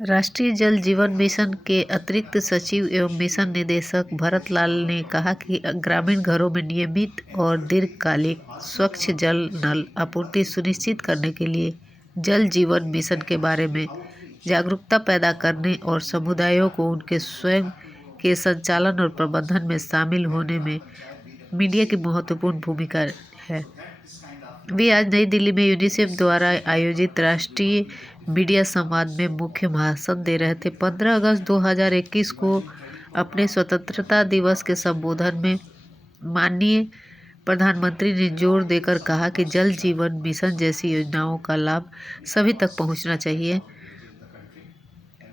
राष्ट्रीय जल जीवन मिशन के अतिरिक्त सचिव एवं मिशन निदेशक भरत लाल ने कहा कि ग्रामीण घरों में नियमित और दीर्घकालिक स्वच्छ जल नल आपूर्ति सुनिश्चित करने के लिए जल जीवन मिशन के बारे में जागरूकता पैदा करने और समुदायों को उनके स्वयं के संचालन और प्रबंधन में शामिल होने में मीडिया की महत्वपूर्ण भूमिका है। वे आज नई दिल्ली में यूनिसेफ द्वारा आयोजित राष्ट्रीय मीडिया संवाद में मुख्य भाषण दे रहे थे। 15 अगस्त 2021 को अपने स्वतंत्रता दिवस के संबोधन में माननीय प्रधानमंत्री ने जोर देकर कहा कि जल जीवन मिशन जैसी योजनाओं का लाभ सभी तक पहुंचना चाहिए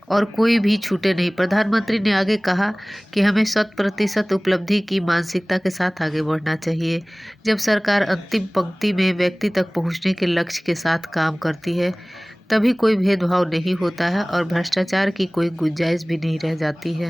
और कोई भी छूटे नहीं। प्रधानमंत्री ने आगे कहा कि हमें 100% उपलब्धि की मानसिकता के साथ आगे बढ़ना चाहिए। जब सरकार अंतिम पंक्ति में व्यक्ति तक पहुंचने के लक्ष्य के साथ काम करती है तभी कोई भेदभाव नहीं होता है और भ्रष्टाचार की कोई गुंजाइश भी नहीं रह जाती है।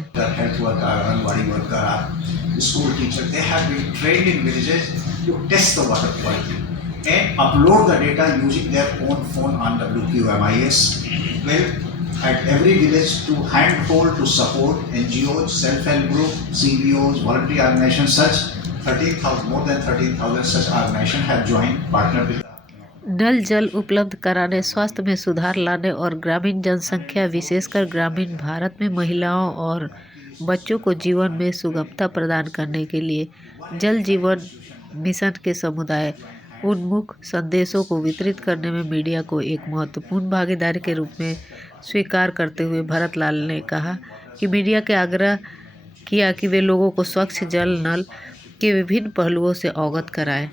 At every village to handhold to support NGOs, self-help group, CBOs, voluntary organizations, more than 13,000 such organizations have joined, partnered with नल जल उपलब्ध कराने, स्वास्थ्य में सुधार लाने और ग्रामीण जनसंख्या विशेषकर ग्रामीण भारत में महिलाओं और बच्चों को जीवन में सुगमता प्रदान करने के लिए जल जीवन मिशन के समुदाय उन्मुख संदेशों को वितरित करने में मीडिया को एक महत्वपूर्ण भागीदारी के रूप में स्वीकार करते हुए भरत लाल ने कहा कि मीडिया के आग्रह किया कि वे लोगों को स्वच्छ जल नल के विभिन्न पहलुओं से अवगत कराएं।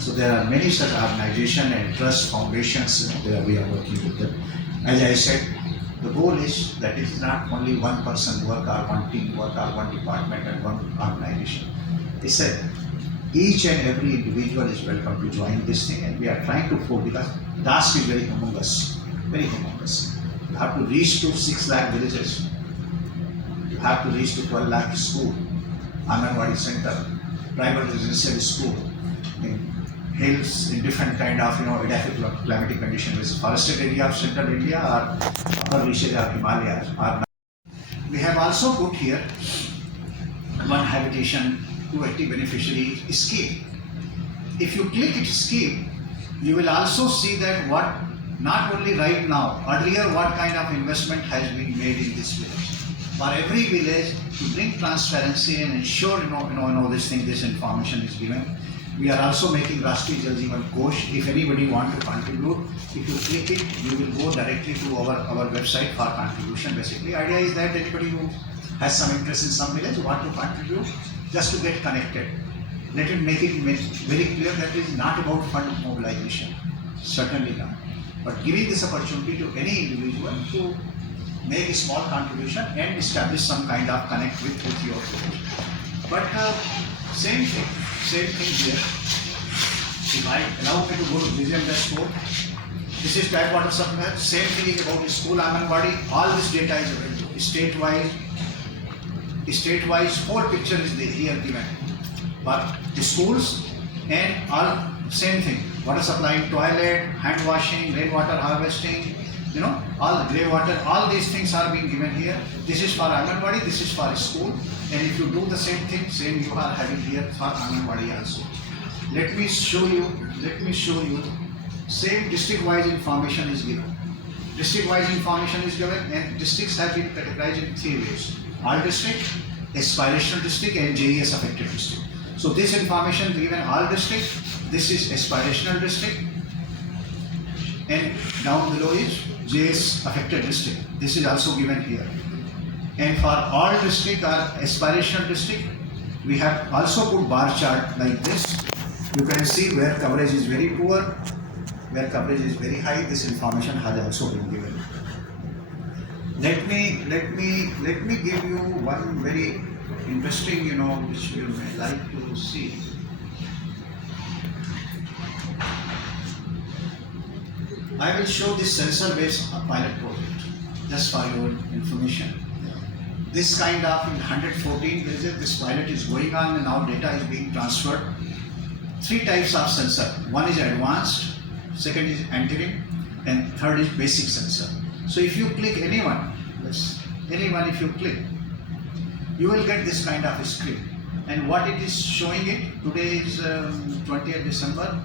So there are many such organizations and trust foundations where we are working with them. As I said, the goal is that it is not only one person work or one team work or one department and one organization. It's that each and every individual is welcome to join this thing, and we are trying to forward because the task is very humongous, very humongous. You have to reach to 6 lakh villages. You have to reach to 12 lakh school, Anganwadi center, tribal residential school, in hills, in different kind of erratic climatic conditions, which is forested area of central India or upper reaches of Himalayas. We have also put here one habitation, 2 active beneficiary scheme. If you click it scheme, you will also see that what not only right now, earlier what kind of investment has been made in this village. For every village to bring transparency and ensure this thing, this information is given. We are also making Rashtriya Jal Jeevan Kosh. If anybody want to contribute, if you click it, you will go directly to our website for contribution. Basically, idea is that anybody who has some interest in some village want to contribute, just to get connected. Let him make it very clear that it is not about fund mobilization. Certainly not. But giving this opportunity to any individual to make a small contribution and establish some kind of connect with your village. But same thing here. If I allow me to go to Vizag dashboard, this is tap water supply. Same thing is about school Anganwadi. All this data is available. State-wise, whole picture is here given. But the schools and all same thing. Water supply, toilet, hand washing, rainwater harvesting, all grey water, all these things are being given here. This is for Anganwadi, this is for school. And if you do the same thing, same you are having here for Anganwadi also. Let me show you, same district-wise information is given. District-wise information is given and districts have been categorized in 3 ways. All district, aspirational district and JES affected district. So this information given all district, this is aspirational district and down below is JS affected district. This is also given here. And for all district or aspirational district, we have also put bar chart like this. You can see where coverage is very poor, where coverage is very high. This information has also been given. Let me give you one very interesting, which you may like to see. I will show this sensor-based pilot project, just for your information. This kind of in 114 villages, this pilot is going on and now data is being transferred. 3 types of sensor. One is advanced, second is interim, and third is basic sensor. So if you click anyone, if you click, you will get this kind of screen. And what it is showing it, today is 20th December,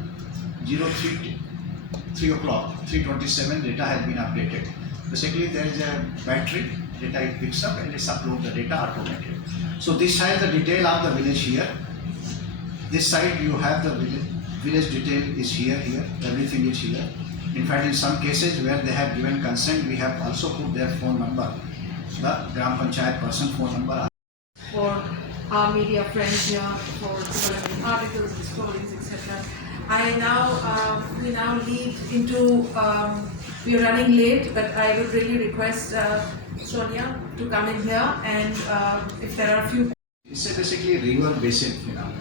3 o'clock, 3:27, data has been updated. Basically there is a battery, data it picks up and it's upload the data automated. So this has the detail of the village here. This side you have the village detail is here, everything is here. In fact, in some cases where they have given consent, we have also put their phone number, the Gram Panchayat person phone number. For our media friends here, for developing articles and stories, etc. We now lead into, we are running late, but I would really request Sonia to come in here, and if there are a few. It's a basically river basin phenomenon.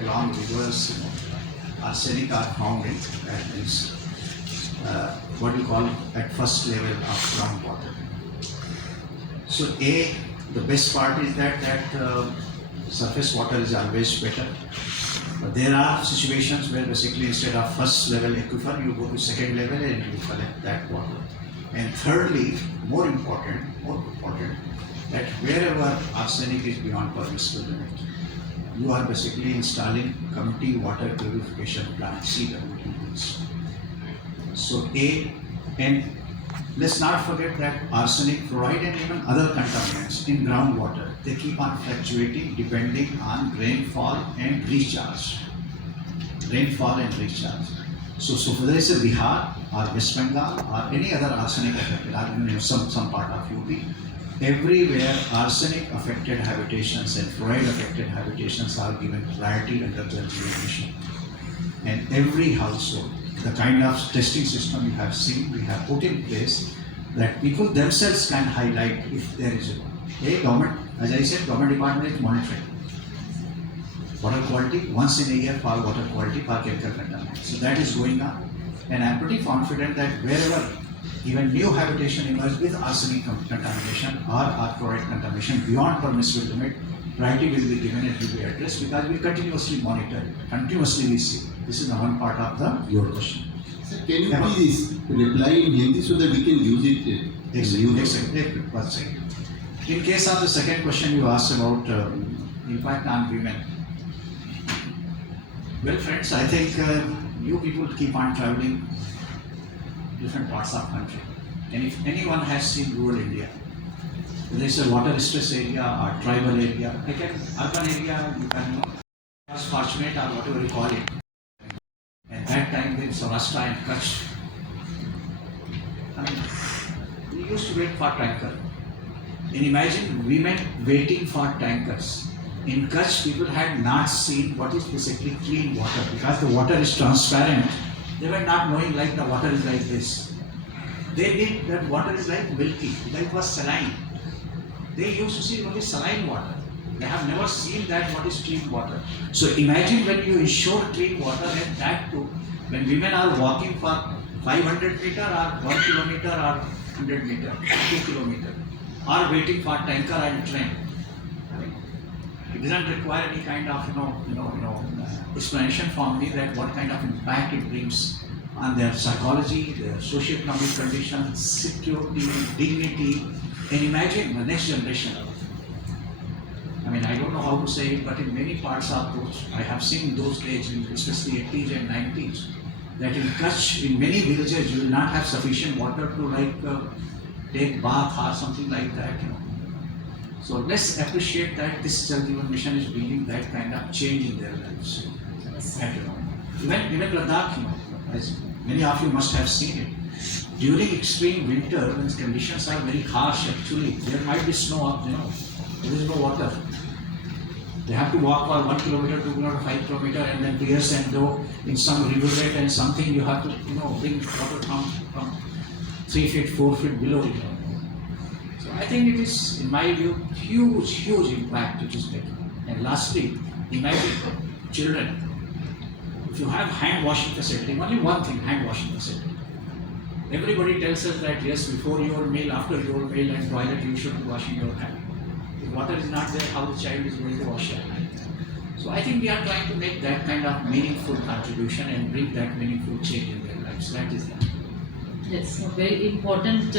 Along rivers, arsenic are found in what you call at first level of groundwater. So the best part is that surface water is always better. But there are situations where basically instead of first level aquifer, you go to second level and you collect that water. And thirdly, more important, that wherever arsenic is beyond permissible limit, you are basically installing community water purification plant, CWPs. So and let's not forget that arsenic, fluoride and even other contaminants in groundwater, they keep on fluctuating depending on rainfall and recharge. So whether it's a Bihar or West Bengal or any other arsenic affected, some part of UP, everywhere arsenic affected habitations and fluoride affected habitations are given priority under the mission. And every household, the kind of testing system you have seen, we have put in place that people themselves can highlight if there is a government, as I said, government department is monitoring water quality once in a year for water quality for chemical contaminants. So that is going on, and I'm pretty confident that wherever even new habitation emerges with arsenic contamination or fluoride contamination beyond permissible limit, priority will be given and will be addressed because we continuously monitor it, continuously we see. This is the one part of your question. Sir, can you please reply in Hindi so that we can use it? Exactly. In case of the second question you asked about impact on women. Well, friends, I think you people keep on traveling different parts of country, and if anyone has seen rural India, whether it's a water stress area or tribal area, urban area, you can was fortunate or whatever you call it. At that time in Saurashtra and Kutch, we used to wait for tanker. And imagine women waiting for tankers. In Kutch, people had not seen what is basically clean water because the water is transparent. They were not knowing like the water is like this. They did that water is like milky, like it was saline. They used to see only saline water. They have never seen that what is clean water. So imagine when you ensure clean water, and that too, when women are walking for 500 meter or 1 kilometer or 100 meter, 2 kilometer, or waiting for tanker and train. It doesn't require any kind of explanation from me that what kind of impact it brings on their psychology, their socio-economic condition, security, dignity, and imagine the next generation. I don't know how to say it, but in many parts of those, I have seen in those days, especially 80s and 90s, that in Kutch, in many villages, you will not have sufficient water to take bath or something like that. So let's appreciate that this Jal Jeevan Mission is bringing that kind of change in their lives. And, even Ladakh, as many of you must have seen it, during extreme winter, when conditions are very harsh, actually, there might be snow up, there is no water. They have to walk for 1 kilometer, 2 kilometer, 5 kilometer, and then pierce and go in some rivulet and something. You have to, bring water from 3 feet, 4 feet below. So I think it is, in my view, huge impact it is making. And lastly, imagine children. If you have hand washing facility, only one thing, hand washing facility. Everybody tells us that yes, before your meal, after your meal and toilet, you should be washing your hand. If water is not there, how the child is going to wash their hand? So I think we are trying to make that kind of meaningful contribution and bring that meaningful change in their lives. That is that. Yes, very important.